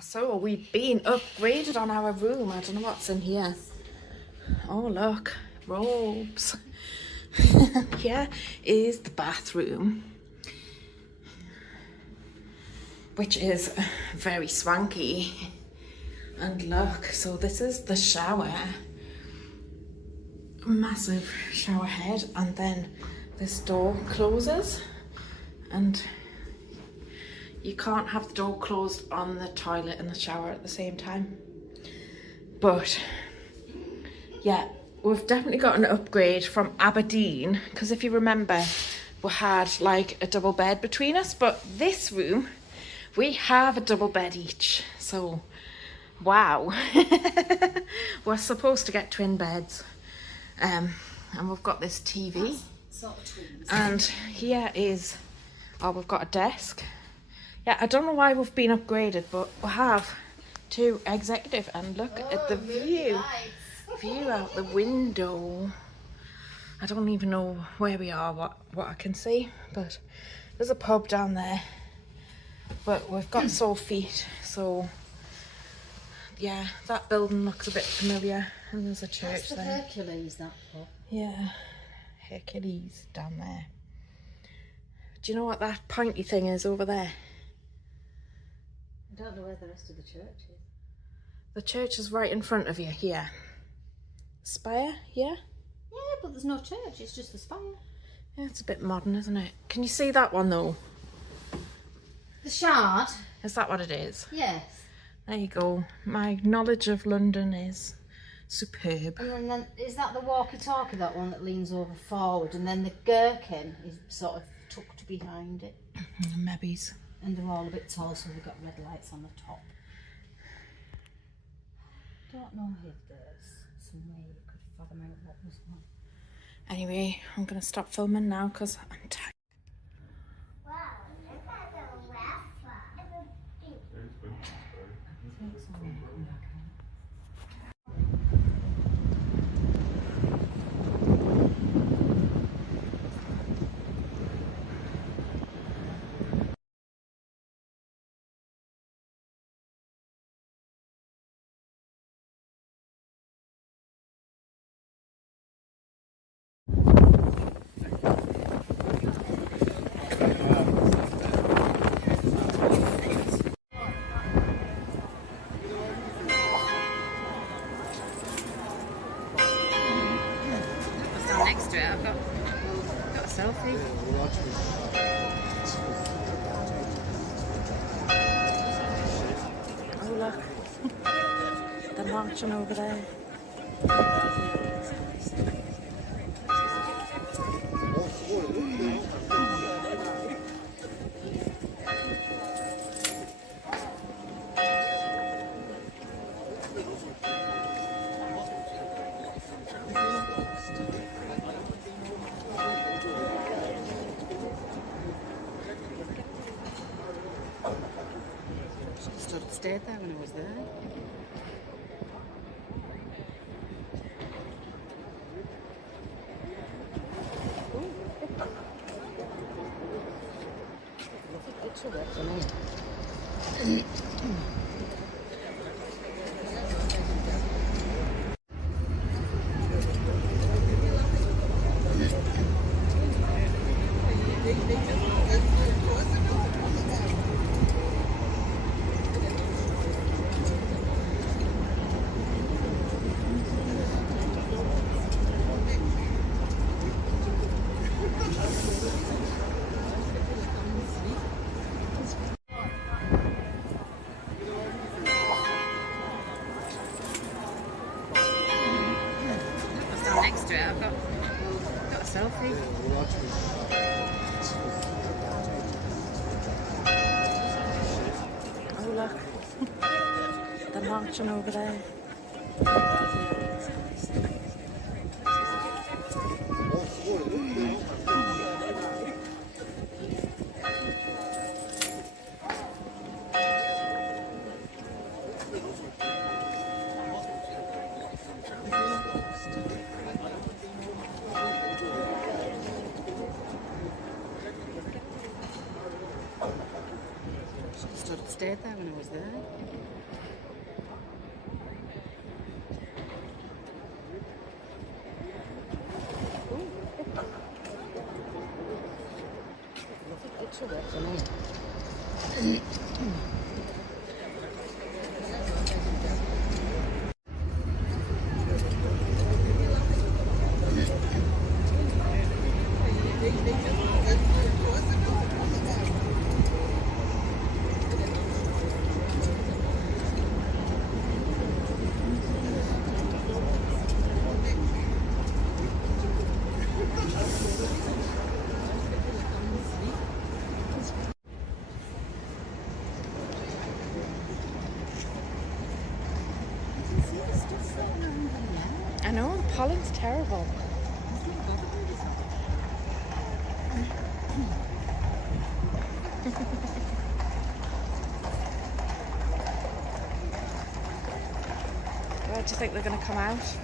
So we've been upgraded on our room. I don't know what's in here. Oh look, robes. Here is the bathroom, which is very swanky. And look, so this is the shower. Massive shower head, and then this door closes, and you can't have the door closed on the toilet and the shower at the same time. But yeah, we've definitely got an upgrade from Aberdeen, because if you remember, we had like a double bed between us, but this room we have a double bed each. So wow. We're supposed to get twin beds. And we've got this TV, and here is, oh, we've got a desk. Yeah, I don't know why we've been upgraded, but we have two executive, and look at the view out the window. I don't even know where we are, what I can see, but there's a pub down there, but we've got sore feet, so yeah, that building looks a bit familiar, and there's a church there. That's the Hercules, that pub. Yeah, Hercules down there. Do you know what that pointy thing is over there? I don't know where the rest of the church is. The church is right in front of you, here. Spire, yeah? Yeah, but there's no church, it's just the spire. Yeah, it's a bit modern, isn't it? Can you see that one though? The Shard? Is that what it is? Yes. There you go. My knowledge of London is superb. And then is that the walkie-talkie, that one that leans over forward, and then the gherkin is sort of tucked behind it? Maybe's. And they're all a bit tall, so they've got red lights on the top. Don't know if there's some way you could fathom out what was what. Anyway, I'm going to stop filming now because I'm tired. Next to it, I've got a selfie. Oh look, they're marching over there. Stayed there when I was there. Next to it, I've got a selfie. Oh look, they're marching over there. thought it stayed there when I was there. I know, the pollen's terrible. Where do you think they're going to come out?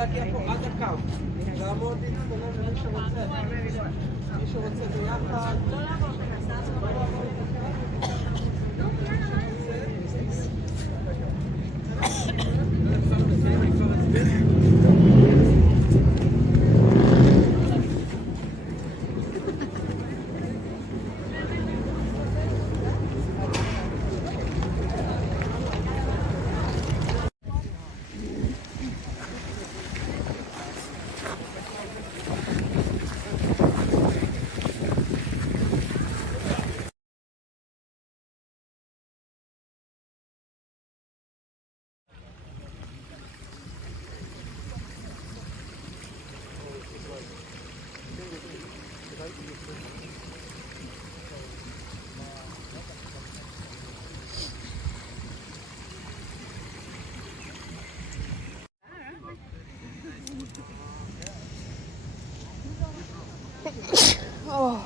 להגיע פה עד הקו, לעמוד להתכונן למי שרוצה, מי שרוצה ביחד. Oh.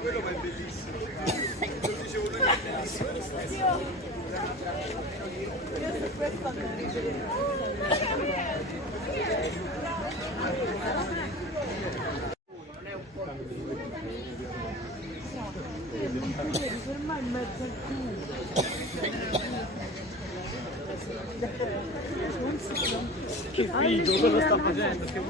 Quello ma è bellissimo. Lo dicevo lui, ma è bellissimo. Che figo, cosa sta facendo? Che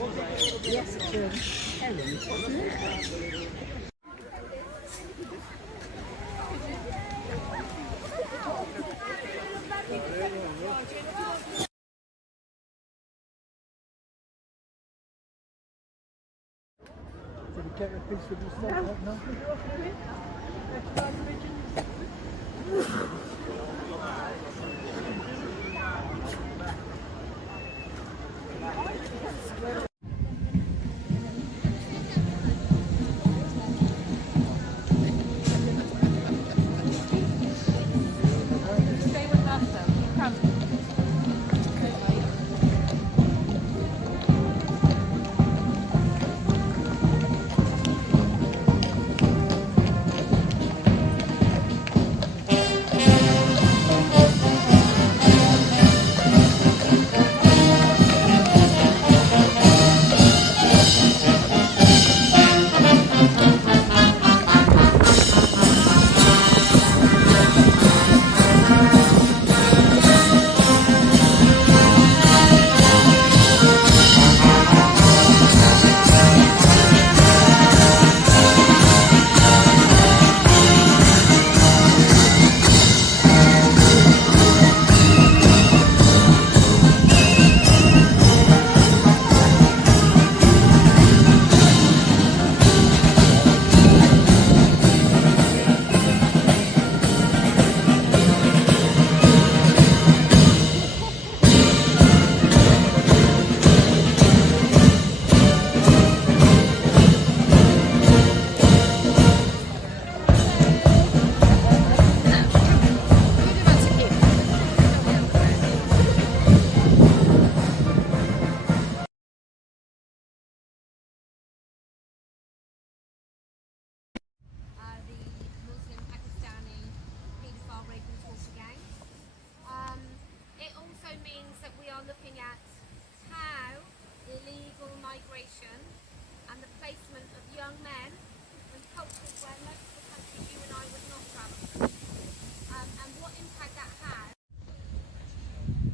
looking at how illegal migration and the placement of young men in cultures where most of the country you and I would not travel, and what impact that has.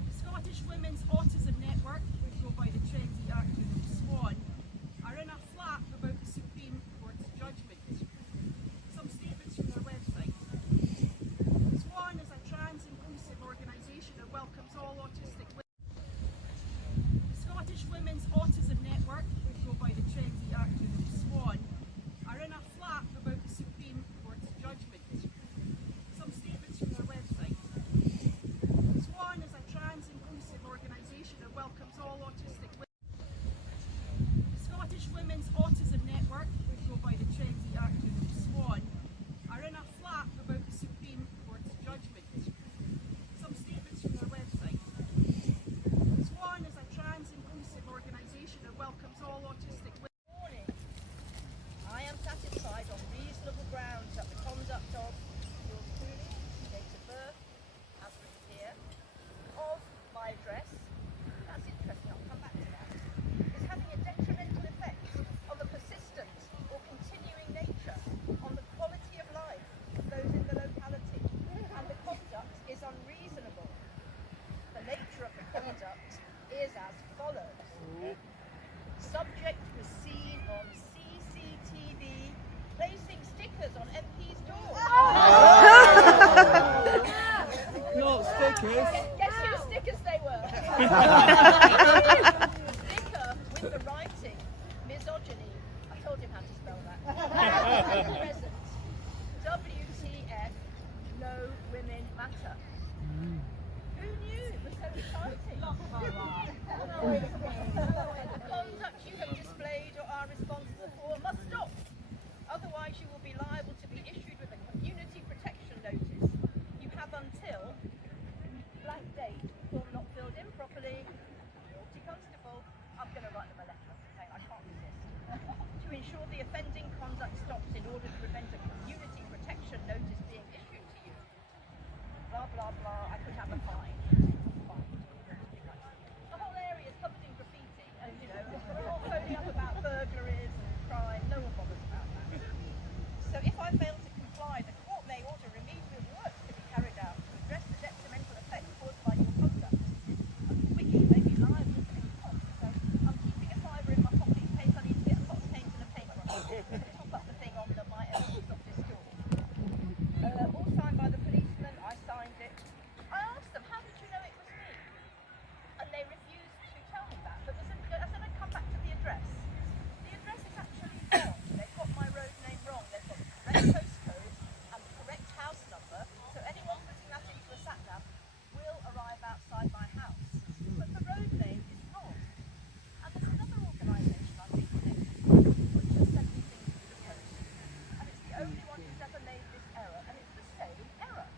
The Scottish Women's Autism Network, which go by the trendy acronym SWAN, are in a flap about the Supreme Court's judgment. Some statements from their website. SWAN is a trans-inclusive organisation that welcomes all autistic women. The Scottish Women's Autism Network, which go by the trendy acronym SWAN, are in a flap about the Supreme Court's judgment. Some statements from their website. SWAN is a trans-inclusive organisation that welcomes all autistic women. The Scottish Women's Autism Network, which go by the trendy acronym SWAN, are in a flap about the Supreme Court's judgment. Some statements from their website. Subject was seen on CCTV placing stickers on MP's door. Not stickers. Guess whose stickers they were? Sticker with the writing, misogyny. I told him how to spell that. Present. WTF, no women matter. Who knew it was so exciting? The conduct you have displayed or are responsible for must stop. Otherwise you will be liable to be issued with a community protection notice. You have until blank date, form not filled in properly. Naughty constable, I'm going to write them a letter saying I can't resist. To ensure the offending conduct stops in order to prevent a community protection notice being issued to you. Blah blah blah, I could have a fine. The whole area is covered in graffiti and we're all phoning up about burglaries and crime, no one bothers about that. So if I fail to comply, the court may order remedial works to be carried out to address the detrimental effect caused by your conduct. Which may be liable to any cost. So I'm keeping a fiver in my pocket in case I need to get a pot of paint and a paper on to top up the thing on my evidence of this door. All signed by the policeman, I signed it. I asked them, how did you know it was me? And they refused to tell me that. But I said I'd come back to the address. The address is actually wrong. They've got my road name wrong. They've got the correct postcode and the correct house number. So anyone putting that into a sat nav will arrive outside my house. But the road name is wrong. And there's another organisation I've been connected with which has sent me things to the post. And it's the only one who's ever made this error, and it's the same error.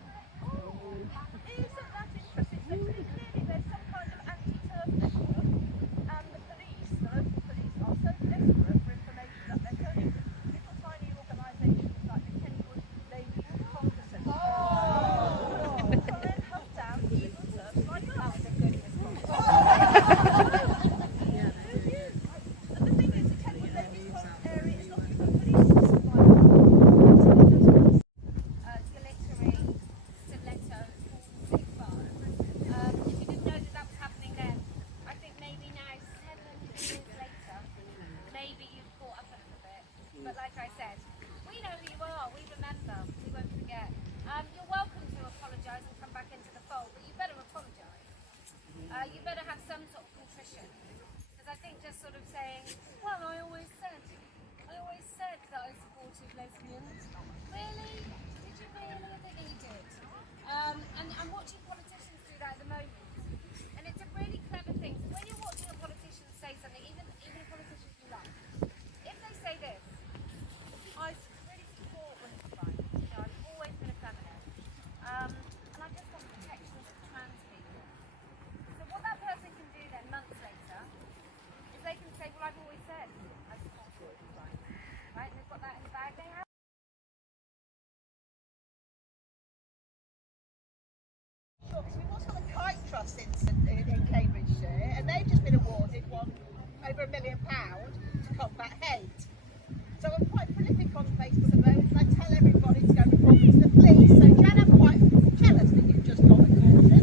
Isn't that interesting? So clearly there's some kind of anti-turf network, and the police, the local police, are so desperate for information that they're turning to little tiny organisations like the Kennywood Ladies Congress Centre to try and hunt down evil turfs like us. And the thing is, the Kennywood Ladies Congress area is not even police supply. Glittery, stiletto, stick bar. If you didn't know that was happening then, I think maybe now, 7 years later, maybe you've caught up a little bit. But like I said, we know who you are, we remember, we won't forget. You're welcome to apologise and come back into the fold, but you better apologise. You better have some sort of contrition. Because I think just sort of saying, well, I always said that I supported lesbians. Really? Did you really? I think you did. And I'm watching politicians do that at the moment. And it's a really clever thing. So when you're watching a politician say something, even a politician you like, if they say this, I really support women's rights. I've always been a feminist. And I just want protections for trans people. So what that person can do then, months later, is they can say, well, I've always said I support women's rights. Right? And they've got that in the bag. They have. Sure, because we also have a kite trust in Cambridgeshire, and they've just been awarded over £1 million to combat hate. So I'm quite prolific on Facebook at the moment, and I tell everybody to go report it to the police. So Jan, I'm quite jealous that you've just got a caution.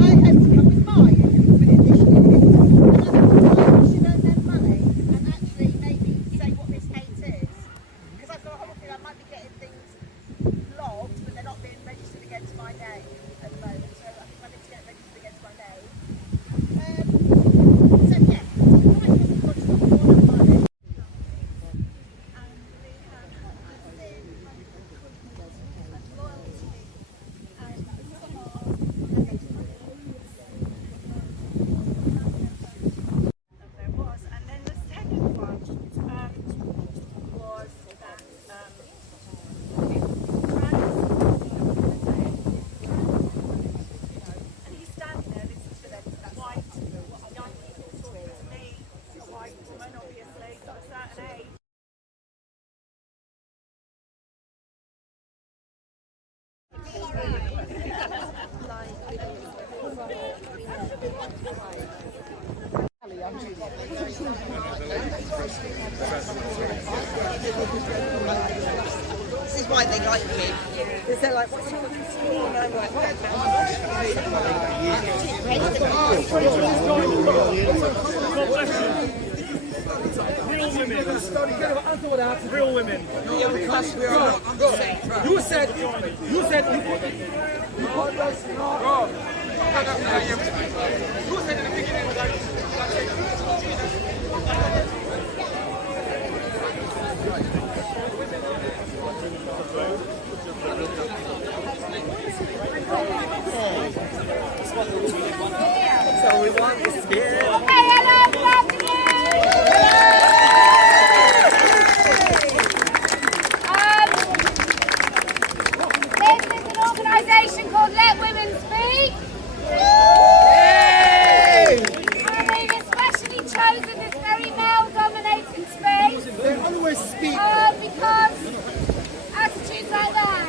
I hope to come with mine with initiative. And I thought I should earn their money and actually maybe say what this hate is. Because I've got a whole thing, I might be getting things logged, but they're not being registered against my name at the moment. So I think I need to get registered against my name. So yeah, I got to stop one of mine. There was, and then the second one was that and he's standing there listening to them, that white young people talking to me, a white woman obviously, got a certain age. This is why they like me. Because they're like, what's your school? And I'm like, Real women. You said so we want this spirit. Okay, hello, good afternoon. This is an organisation called Let Women Speak. And they've especially chosen this very male-dominated space. they always speak. Because attitudes like that.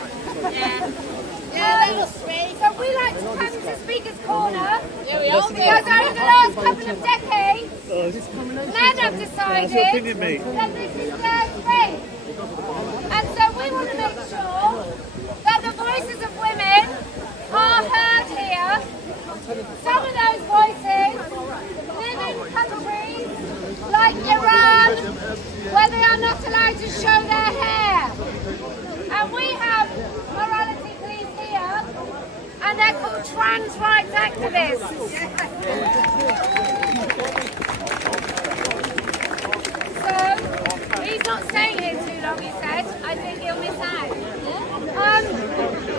So we like to come to Speaker's Corner because over the last couple of decades, men have decided that this is their space. And so we want to make sure that the voices of women are heard here. Some of those voices live in countries like Iran, where they are not allowed to show their hair. And we have morality police here, and they're called trans rights activists. So, he's not staying here too long, he said. I think he'll miss out.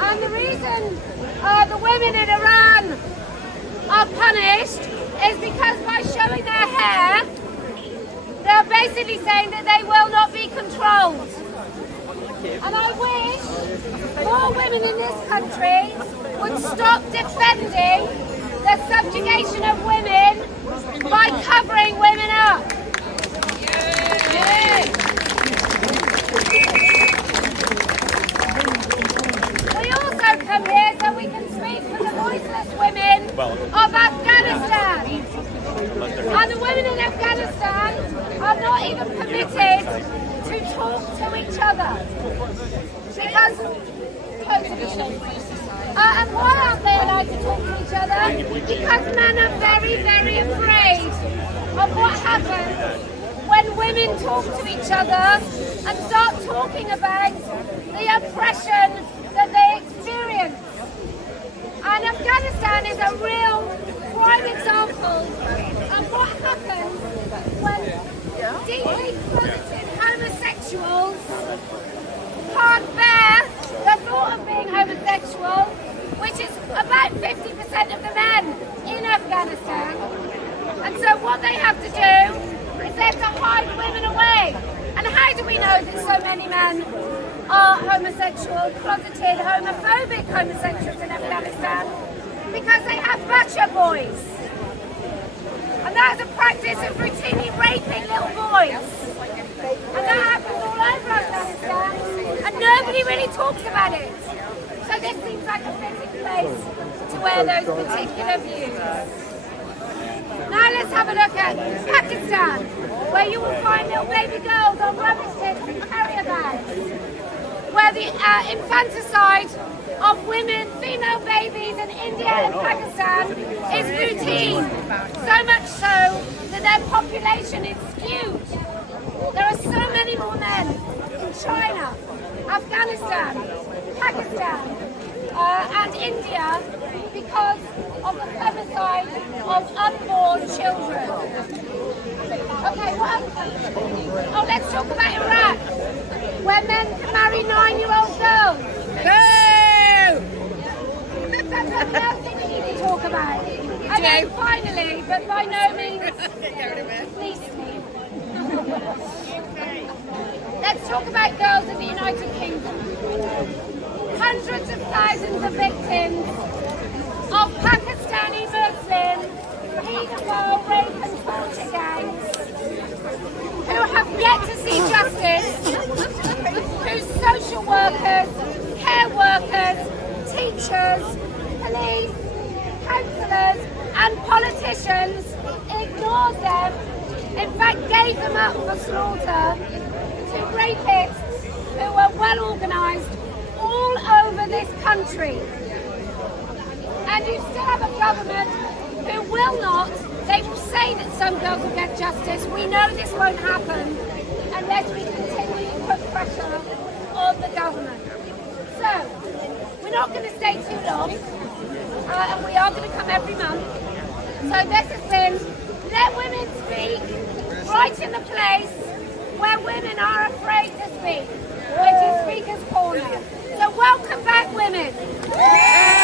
And the reason the women in Iran are punished is because by showing their hair, they're basically saying that they will not be controlled. And I wish more women in this country would stop defending the subjugation of women by covering women up. We also come here so we can speak for the voiceless women of Afghanistan. And the women in Afghanistan are not even permitted to talk to each other. Because, and why aren't they allowed to talk to each other? Because men are very, very afraid of what happens when women talk to each other and start talking about the oppression that they experience. And Afghanistan is a real prime example of what happens when deeply closeted homosexuals can't bear the thought of being homosexual, which is about 50% of the men in Afghanistan. And so what they have to do is they have to hide women away. And how do we know that so many men are homosexual, closeted, homophobic homosexuals in Afghanistan? Because they have butcher boys. And that's a practice of routinely raping little boys. And that happens all over Afghanistan, and nobody really talks about it. So this seems like a fitting place to wear those particular views. Now let's have a look at Pakistan, where you will find little baby girls on rubbish tins and carrier bags, where the infanticide of women, female babies in India and Pakistan is routine. So much so that their population is skewed. There are so many more men in China, Afghanistan, Pakistan, and India because of the femicide of unborn children. Okay, oh, let's talk about Iraq, where men can marry 9-year-old girls. That's something else that we need to talk about. And then finally, but by no means least, let's talk about girls in the United Kingdom. Hundreds of thousands of victims of Pakistani Muslim paedophile rape and torture gangs who have yet to see justice, whose social workers, care workers, teachers, police, counsellors and politicians ignore ignored them, in fact gave them up for slaughter to rapists who were well organised all over this country. And you still have a government who will not, they will say that some girls will get justice. We know this won't happen unless we continue to put pressure on the government. So, we're not going to stay too long, and we are going to come every month. So this has been Let Women Speak, right in the place where women are afraid to speak, which is Speaker's Corner. So welcome back, women.